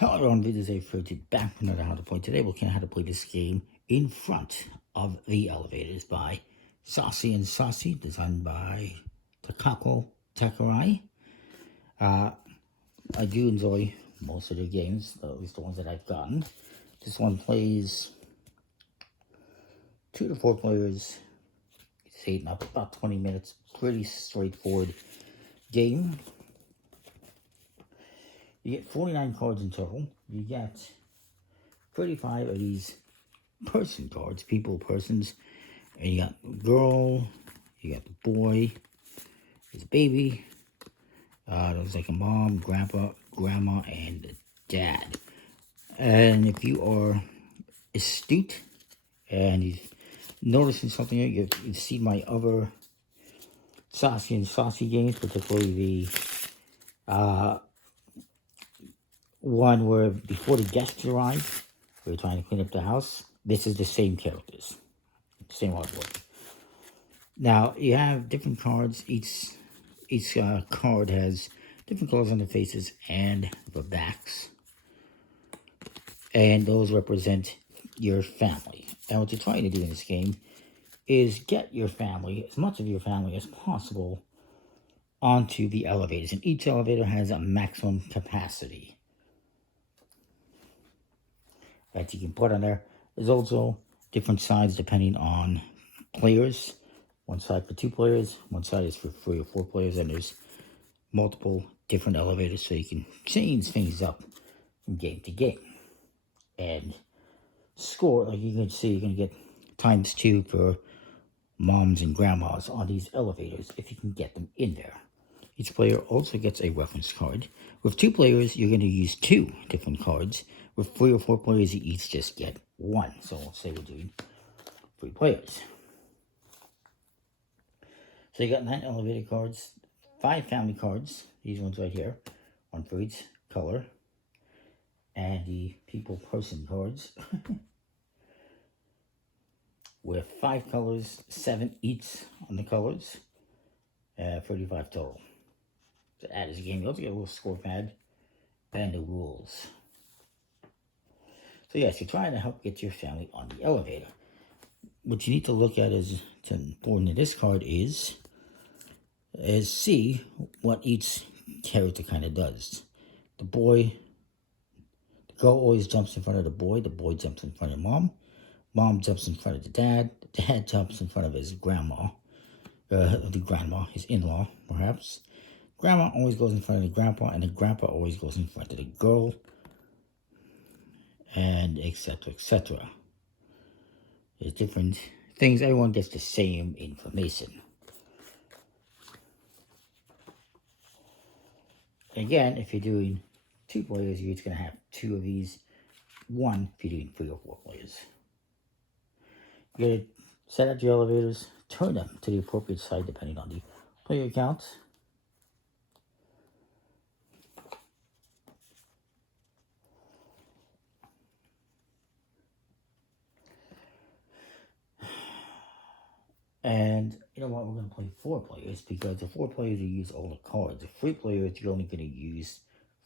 Hello everyone, this is A13 back with another How to Play. Today we're looking at how to play this game in front of the elevators by Saucy and Saucy, designed by Takako Takurai. I do enjoy most of their games, at least the ones that I've gotten. This one plays 2 to 4 players. It's 8 and up, about 20 minutes. Pretty straightforward game. You get 49 cards in total. You get 35 of these person cards, persons. And you got the girl, you got the boy, his baby. There's like a mom, grandpa, grandma, and the dad. And if you are astute and you're noticing something, you've seen my other Saucy and Saucy games, particularly the one where before the guests arrive, we're trying to clean up the house. This is the same characters, same artwork. Now you have different cards. Each card has different colors on the faces and the backs, and those represent your family. And what you're trying to do in this game is get your family, as much of your family as possible, onto the elevators. And each elevator has a maximum capacity that you can put on there. There's also different sides depending on players. One side for 2 players, one side is for 3 or 4 players, and there's multiple different elevators, so you can change things up from game to game. And score, like you can see, you're going to get ×2 for moms and grandmas on these elevators if you can get them in there. Each player also gets a reference card. With 2 players, you're going to use 2 different cards. With 3 or 4 players, you each just get 1. So let's say we're doing 3 players. So you got 9 elevator cards, 5 family cards, these ones right here, 1 for each color, and the person cards with 5 colors, 7 each on the colors, 35 total. So that is a game. You also get a little score pad and the rules. So yes, you're trying to help get your family on the elevator. What you need to look at is, to important in this card is see what each character kind of does. The girl always jumps in front of the boy jumps in front of mom jumps in front of the dad jumps in front of his grandma, his in-law perhaps. Grandma always goes in front of the grandpa, and the grandpa always goes in front of the girl, and etc, etc. There's different things. Everyone gets the same information. Again, if you're doing 2 players, you're each going to have 2 of these. 1 if you're doing 3 or 4 players. You're going to set up your elevators, turn them to the appropriate side depending on the player count. And you know what, we're going to play 4 players, because the 4 players you use all the cards. The 3 players, you're only going to use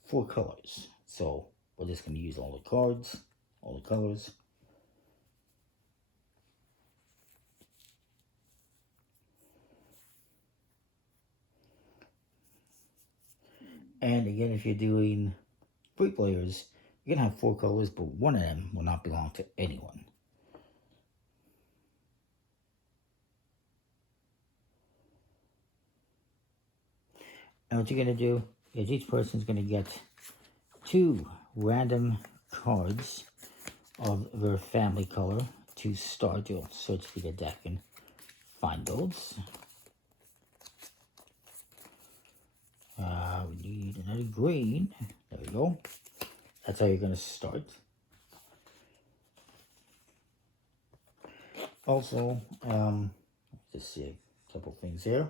4 colors. So we're just going to use all the cards, all the colors. And again, if you're doing 3 players, you're going to have 4 colors, but 1 of them will not belong to anyone. And what you're going to do is each person's going to get 2 random cards of their family color to start. You'll search through the deck and find those. We need another green. There we go. That's how you're going to start. Also, just see a couple things here.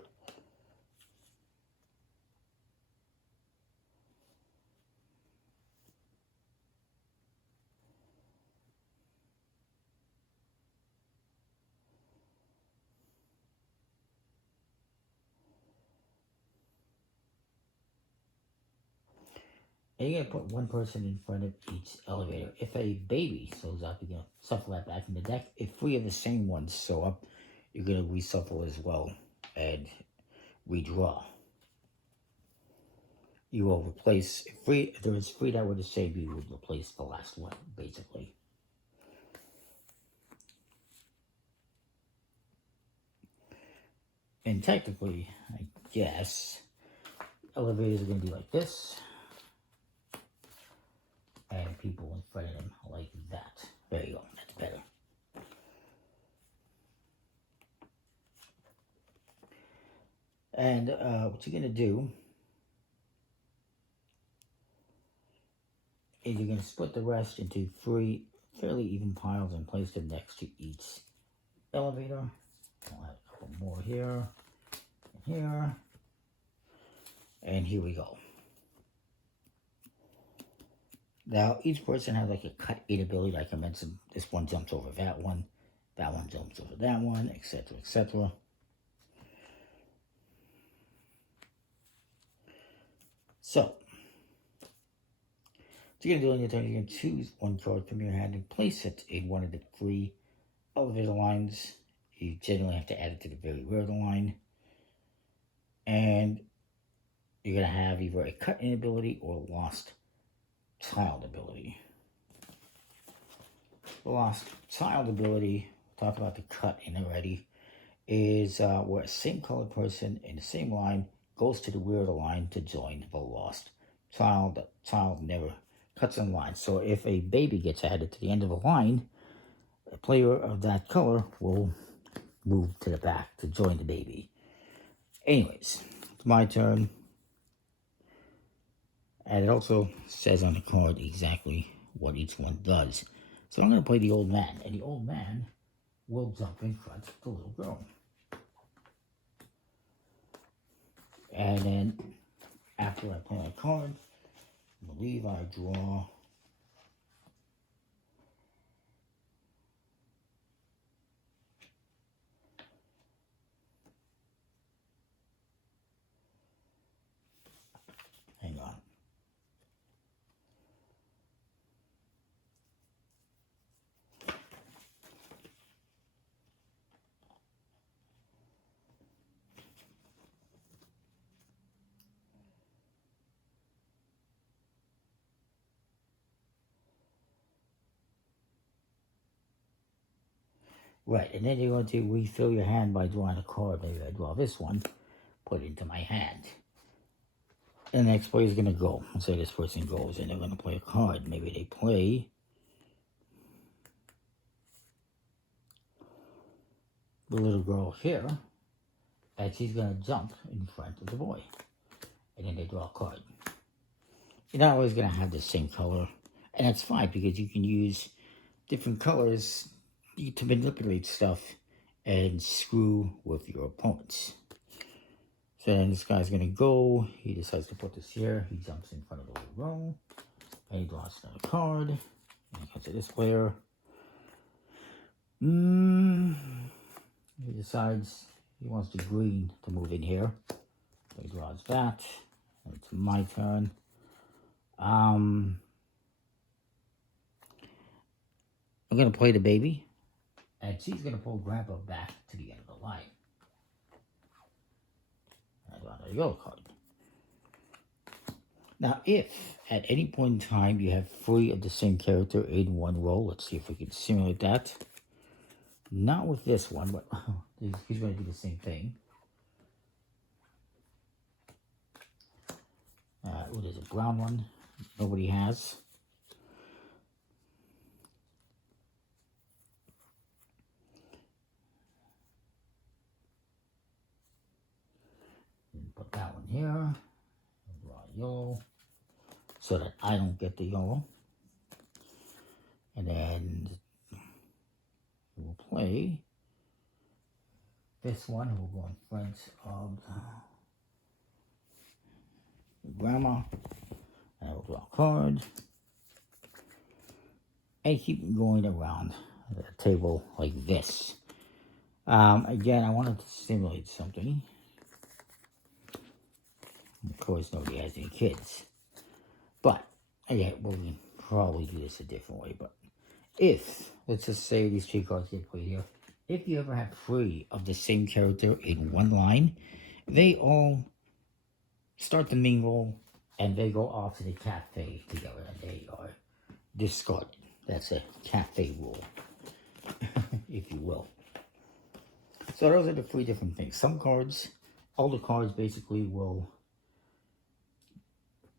And you're going to put one person in front of each elevator. If a baby shows up, you're going to shuffle that back in the deck. If 3 of the same ones show up, you're going to reshuffle as well and redraw. You will replace, if there is 3 that were the same, you would replace the last one, basically. And technically, I guess, elevators are going to be like this. And people in front of them like that. There you go, that's better. And what you're going to do is you're going to split the rest into 3 fairly even piles and place them next to each elevator. I'll add a couple more here, and here, and here we go. Now, each person has like a cut-in ability, like I mentioned. This one jumps over that one jumps over that one, etc., etc. So, what you're going to do on your turn, you're going to choose one card from your hand and place it in one of the 3 elevator lines. You generally have to add it to the very rear of the line. And you're going to have either a cut-in ability or lost child ability. The lost child ability, talk about the cut-in already, is where a same colored person in the same line goes to the rear of the line to join the lost child. The child never cuts in line. So if a baby gets added to the end of a line, a player of that color will move to the back to join the baby. Anyways, it's my turn. And it also says on the card exactly what each one does. So I'm going to play the old man. And the old man will jump in front of the little girl. And then, after I play my card, I believe I draw hang on. Right, and then you're going to refill your hand by drawing a card. Maybe I draw this one, put it into my hand. And the next player is going to go. Let's say this person goes, and they're going to play a card. Maybe they play the little girl here, and she's going to jump in front of the boy. And then they draw a card. You're not always going to have the same color, and that's fine because you can use different colors to manipulate stuff and screw with your opponents. So then this guy's going to go. He decides to put this here. He jumps in front of the little girl, and he draws another card. And he comes to this player. He decides he wants the green to move in here. So he draws that. It's my turn. I'm going to play the baby. And she's going to pull Grandpa back to the end of the line. I draw another yellow card. Now, if at any point in time you have 3 of the same character in one row, let's see if we can simulate that. Not with this one, but he's going to do the same thing. What is it? Brown one. Nobody has. And put that one here. Draw yellow, so that I don't get the yellow. And then we'll play this one. We'll go in front of Grandma. And I will draw a card. And keep going around the table like this. Again, I wanted to simulate something. Of course, nobody has any kids. But yeah, we can probably do this a different way, but if, let's just say these three cards get played here, if you ever have three of the same character in one line, they all start the mingle and they go off to the cafe together and they are discarded. That's a cafe rule, if you will. So those are the three different things. Some cards, all the cards basically will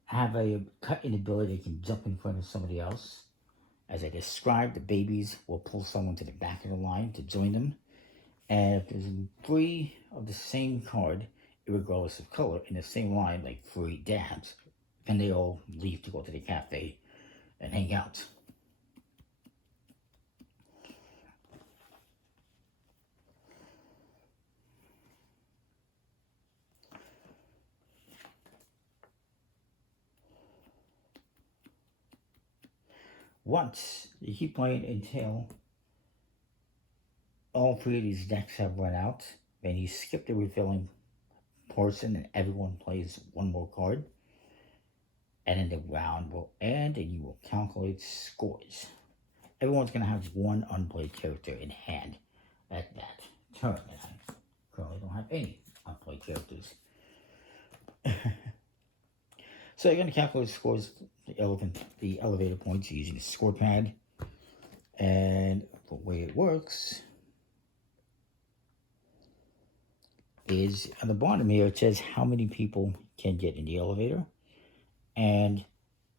have a cut-in ability. They can jump in front of somebody else. As I described, the babies will pull someone to the back of the line to join them. And if there's three of the same card, regardless of color, in the same line, like three dads, then they all leave to go to the cafe and hang out. Once you keep playing until all three of these decks have run out, then you skip the refilling portion and everyone plays one more card. And then the round will end and you will calculate scores. Everyone's going to have one unplayed character in hand at that turn. And I currently don't have any unplayed characters. So you're going to calculate scores, the elevator points using a score pad. And the way it works is on the bottom here, it says how many people can get in the elevator. And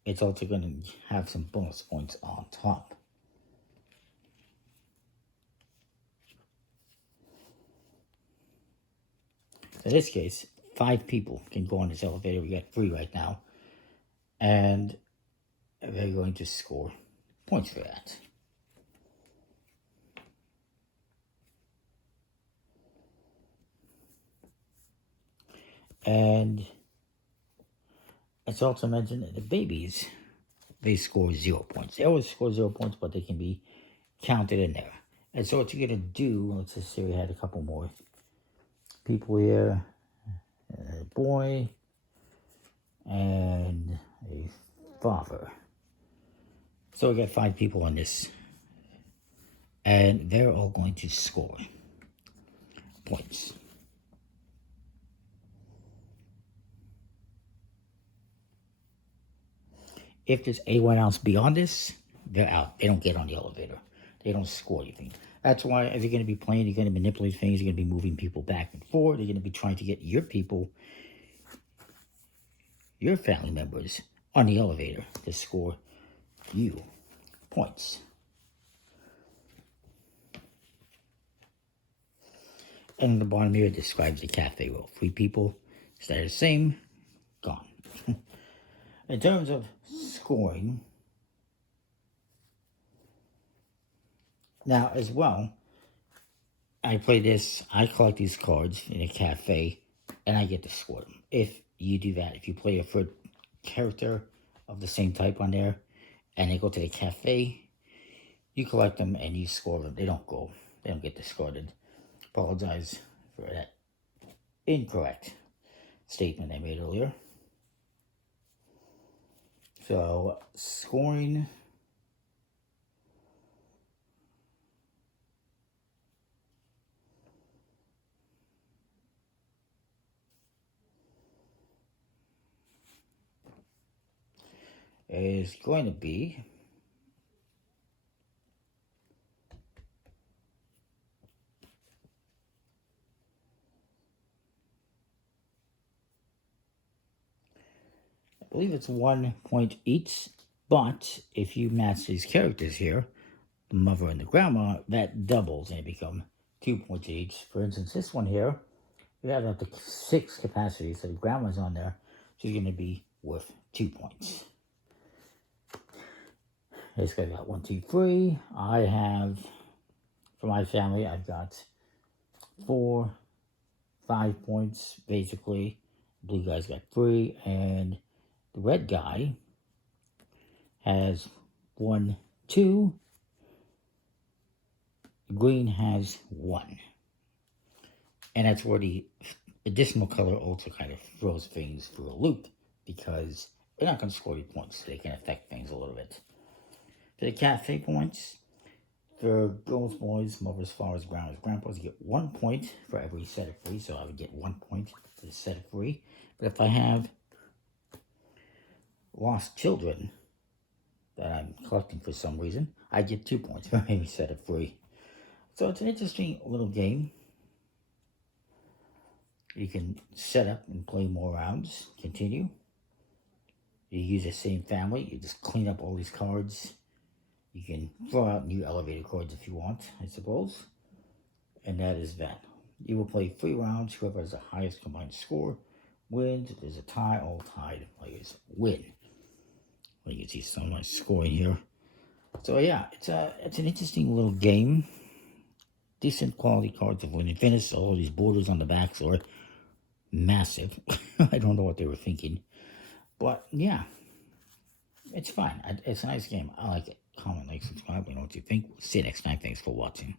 it's also going to have some bonus points on top. In this case, 5 people can go on this elevator. We got 3 right now. And they're going to score points for that. And it's also mentioned that the babies, they score 0 points. They always score 0 points, but they can be counted in there. And so what you're going to do, let's just say we had a couple more people here. A boy and a father. So we got 5 people on this. And they're all going to score points. If there's anyone else beyond this, they're out. They don't get on the elevator. They don't score anything. That's why if you're going to be playing, you're going to manipulate things. You're going to be moving people back and forth. You're going to be trying to get your people, your family members, on the elevator to score you points. And the bottom here describes the cafe rule. 3 people stay the same, gone. In terms of scoring, now as well, I play this, I collect these cards in a cafe, and I get to score them. If you do that, if you play a third character of the same type on there, and they go to the cafe, you collect them and you score them. They don't get discarded. Apologize for that incorrect statement I made earlier. So, scoring is going to be I believe it's 1 point each, but if you match these characters here, the mother and the grandma, that doubles and it becomes 2 points each. For instance, this one here, we have up to 6 capacities, so the grandma's on there. She's going to be worth 2 points. This guy got 1, 2, 3. I have, for my family, I've got 4, 5 points, basically. Blue guy's got 3, and the red guy has 1, 2. Green has 1. And that's where the additional color also kind of throws things for a loop, because they're not going to score you points. They can affect things a little bit. For the cafe points, for girls, boys, mothers, fathers, grandmas, grandpas, you get 1 point for every set of free. So I would get 1 point for the set of free. But if I have lost children that I'm collecting for some reason, I get 2 points for every set of free. So it's an interesting little game. You can set up and play more rounds, continue. You use the same family, you just clean up all these cards. You can throw out new elevator cards if you want, I suppose. And that is that. You will play 3 rounds. Whoever has the highest combined score wins. If there's a tie, all tied players win. Well, you can see some of my scoring here. So yeah, it's an interesting little game. Decent quality cards of Win and Finish. All these borders on the backs are massive. I don't know what they were thinking. But yeah, it's fine. It's a nice game. I like it. Comment, like, subscribe. Let me know what you think. See you next time. Thanks for watching.